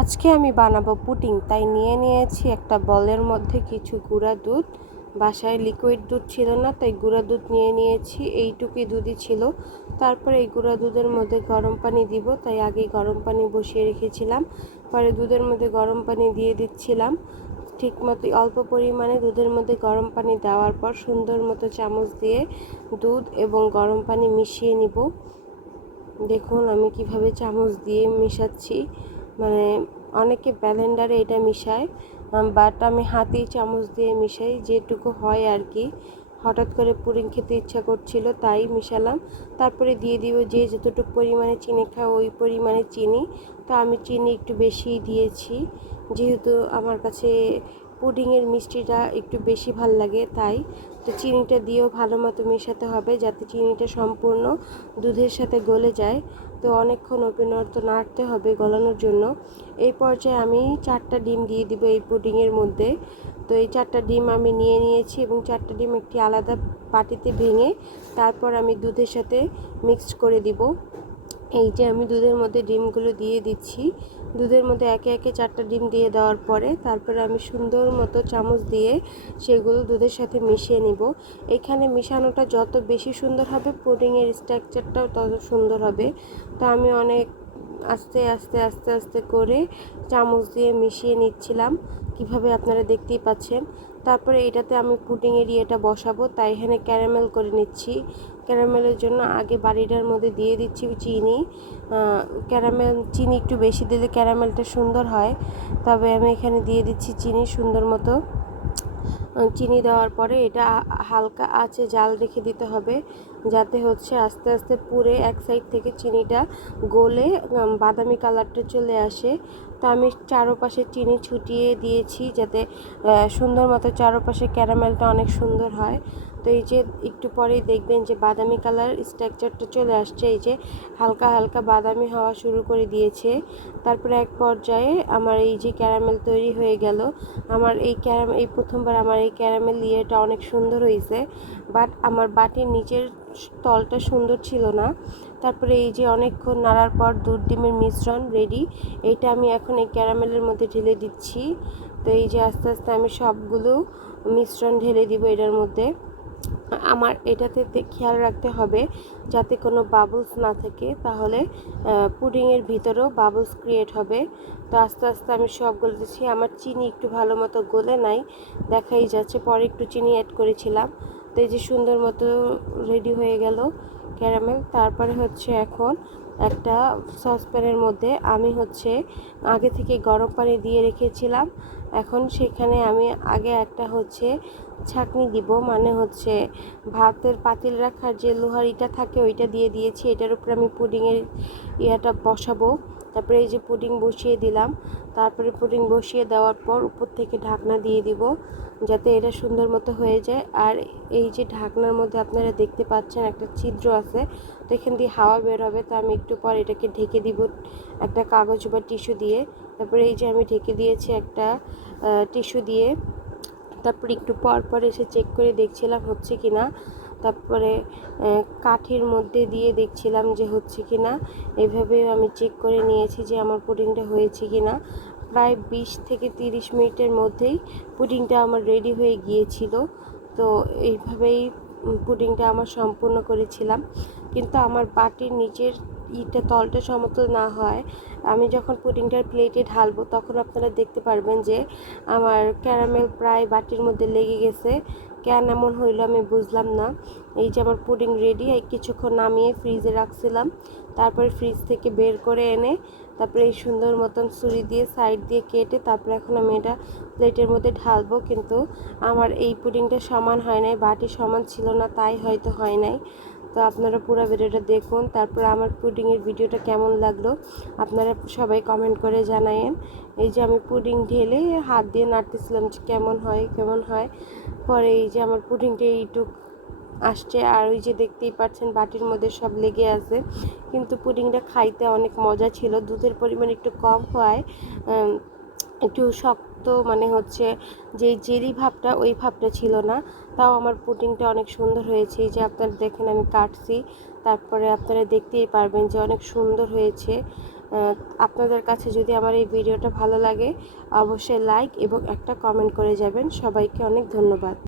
আজকে আমি বানাবো পুডিং। তাই নিয়ে নিয়েছি একটা বলের মধ্যে কিছু গুঁড়া দুধ। বাসায় লিকুইড দুধ ছিল না, তাই গুঁড়া দুধ নিয়ে নিয়েছি। এইটুকুই দুধই ছিল। তারপরে এই গুঁড়া দুধের মধ্যে গরম পানি দিব। তাই আগে গরম পানি বসিয়ে রেখেছিলাম। পরে দুধের মধ্যে গরম পানি দিয়ে দিচ্ছিলাম। ঠিক মতো অল্প পরিমাণে দুধের মধ্যে গরম পানি দেওয়ার পর সুন্দর মতো চামচ দিয়ে দুধ এবং গরম পানি মিশিয়ে নিব। দেখুন আমি কীভাবে চামচ দিয়ে মিশাচ্ছি। মানে অনেকে ব্যালেন্ডারে এটা মিশায় বাট আমি হাতেই চামচ দিয়ে মিশাই, যেটুকু হয় আর কি। হঠাৎ করে পুডিং খেতে ইচ্ছা করছিল, তাই মিশালাম। তারপরে দিয়ে দিব যে যতটুকু পরিমাণে চিনি খাও, ওই পরিমাণে চিনি। তো আমি চিনি একটু বেশিই দিয়েছি, যেহেতু আমার কাছে পুডিংয়ের মিষ্টিটা একটু বেশি ভালো লাগে, তাই। তো চিনিটা দিয়েও ভালো মতো মেশাতে হবে, যাতে চিনিটা সম্পূর্ণ দুধের সাথে গলে যায়। তো অনেকক্ষণ অপিনর্ত নাড়তে হবে গলানোর জন্য। এই পর্যায়ে আমি চারটা ডিম দিয়ে দিব এই পুডিংয়ের মধ্যে। তো এই চারটা ডিম আমি নিয়ে নিয়েছি এবং চারটা ডিম একটি আলাদা বাটিতে ভেঙে তারপর আমি দুধের সাথে মিক্সড করে দিব। এই যে আমি দুধের মধ্যে ডিমগুলো দিয়ে দিচ্ছি। দুধের মধ্যে একে একে চারটা ডিম দিয়ে দেওয়ার পরে তারপরে আমি সুন্দর মতো চামচ দিয়ে সেগুলো দুধের সাথে মিশিয়ে নিব। এখানে মিশানোটা যত বেশি সুন্দর হবে, পুডিংয়ের স্ট্রাকচারটাও তত সুন্দর হবে। তো আমি অনেক আস্তে আস্তে আস্তে আস্তে করে চামচ দিয়ে মিশিয়ে নিচ্ছিলাম। কীভাবে আপনারা দেখতেই পাচ্ছেন তারপরে এটাতে আমি পুডিংয়ের ইয়েটা বসাবো, তাই এখানে ক্যারামেল করে নিচ্ছি। ক্যারামেলের জন্য আগে বাড়িটার মধ্যে দিয়ে দিচ্ছি চিনি। ক্যারামেল চিনি একটু বেশি দিলে ক্যারামেলটা সুন্দর হয়। তবে আমি এখানে দিয়ে দিচ্ছি চিনি সুন্দর মতো। চিনি দেওয়ার পরে এটা হালকা আছে জাল রেখে দিতে হবে। যাতে হচ্ছে আস্তে আস্তে পুরে এক সাইড থেকে চিনিটা গলে বাদামি কালারটা চলে আসে। তো আমি চারোপাশে চিনি ছুটিয়ে দিয়েছি যাতে সুন্দর মতো চারোপাশে ক্যারামেলটা অনেক সুন্দর হয়। তো এই যে একটু পরেই দেখবেন যে বাদামি কালার স্ট্রাকচারটা চলে আসছে। এই যে হালকা হালকা বাদামি হওয়া শুরু করে দিয়েছে। তারপরে এক পর্যায়ে আমার এই যে ক্যারামেল তৈরি হয়ে গেল। আমার এই ক্যারাম, এই প্রথমবার আমার এই ক্যারামেল ইয়েটা অনেক সুন্দর হয়েছে বাট আমার বাটির নিচের তলটা সুন্দর ছিল না। তারপরে এই যে অনেকক্ষণ নাড়ার পর দুধ ডিমের মিশ্রণ রেডি এইটা আমি এখন এই ক্যারামেলের মধ্যে ঢেলে দিচ্ছি। তো এই যে আস্তে আস্তে আমি সবগুলো মিশ্রণ ঢেলে দিব এটার মধ্যে। আমার এটাতে খেয়াল রাখতে হবে যাতে কোনো বাবলস না থাকে, তাহলে পুডিংয়ের ভিতরেও বাবলস ক্রিয়েট হবে। তো আস্তে আস্তে আমি সবগুলো দিচ্ছি। আমার চিনি একটু ভালো মতো গলে নাই, দেখাই যাচ্ছে। পরে একটু চিনি অ্যাড করেছিলাম। তো এই যে সুন্দর মতো রেডি হয়ে গেল ক্যারামেল তারপরে হচ্ছে এখন একটা সসপ্যানের মধ্যে আমি হচ্ছে আগে থেকে গরম পানি দিয়ে রেখেছিলাম। এখন সেখানে আমি আগে একটা হচ্ছে ছাঁকনি দিব মানে হচ্ছে ভাতের পাতিল রাখার যে লোহার ইটা থাকে ওইটা দিয়ে দিয়েছি। এটার উপরে আমি পুডিংয়ের ইয়াটা বসাবো। তারপরে এই যে পুডিং বসিয়ে দিলাম। তারপরে পুডিং বসিয়ে দেওয়ার পর উপর থেকে ঢাকনা দিয়ে দিব, যাতে এটা সুন্দর মতো হয়ে যায়। আর এই যে ঢাকনার মধ্যে আপনারা দেখতে পাচ্ছেন একটা ছিদ্র আছে, তো এখান দিয়ে হাওয়া বের হবে, তো আমি একটু পর এটাকে ঢেকে দিব একটা কাগজ বা টিস্যু দিয়ে। তারপরে এই যে আমি ঢেকে দিয়েছি একটা টিস্যু দিয়ে। তারপর একটু পর পর এসে চেক করে দেখছিলাম হচ্ছে কি না তারপরে কাঠের মধ্যে দিয়ে দেখছিলাম যে হচ্ছে কি না এভাবে আমি চেক করে নিয়েছি যে আমার পুডিংটা হয়েছে কি না প্রায় বিশ থেকে তিরিশ মিনিটের মধ্যেই পুডিংটা আমার রেডি হয়ে গিয়েছিল। তো এইভাবেই পুডিংটা আমার সম্পূর্ণ করেছিলাম। কিন্তু আমার বাটির নিচের ইটা তলটা সমতল না হয়, আমি যখন পুডিংটার প্লেটে ঢালবো তখন আপনারা দেখতে পারবেন যে আমার ক্যারামেল প্রায় বাটির মধ্যে লেগে গেছে। কেন এমন হইল আমি বুঝলাম না। এই যে আমার পুডিং রেডি এই কিছুক্ষণ নামিয়ে ফ্রিজে রাখছিলাম। তারপরে ফ্রিজ থেকে বের করে এনে তারপরে এই সুন্দর মতন ছুরি দিয়ে সাইড দিয়ে কেটে তারপরে এখন আমি এটা প্লেটের মধ্যে ঢালবো। কিন্তু আমার এই পুডিংটা সমান হয় নাই, বাটি সমান ছিল না, তাই হয়তো হয় নাই। তো আপনারা পুরো ভিডিওটা দেখুন, তারপর আমার পুডিংয়ের ভিডিওটা কেমন লাগল আপনারা সবাই কমেন্ট করে জানায়েন। এই যে আমি পুডিং ঢেলে হাত দিয়ে নাড়তেছিলাম যে কেমন হয় কেমন হয়। পরে এই যে আমার পুডিংটা এইটুক আসছে, আর ওই যে দেখতেই পাচ্ছেন বাটির মধ্যে সব লেগে আছে। কিন্তু পুডিংটা খাইতে অনেক মজা ছিল, দুধের পরিমাণ একটু কম হওয়ায় একটু শক্ত মানে হচ্ছে যে জেলি ভাবটা, ওই ভাবটা ছিল না। তাও আমার পুটিংটা অনেক সুন্দর হয়েছে। যে আপনারা দেখেন আমি কাটছি। তারপরে আপনারা দেখতেই পারবেন যে অনেক সুন্দর হয়েছে। আপনাদের কাছে যদি আমার এই ভিডিওটা ভালো লাগে, অবশ্যই লাইক এবং একটা কমেন্ট করে যাবেন। সবাইকে অনেক ধন্যবাদ।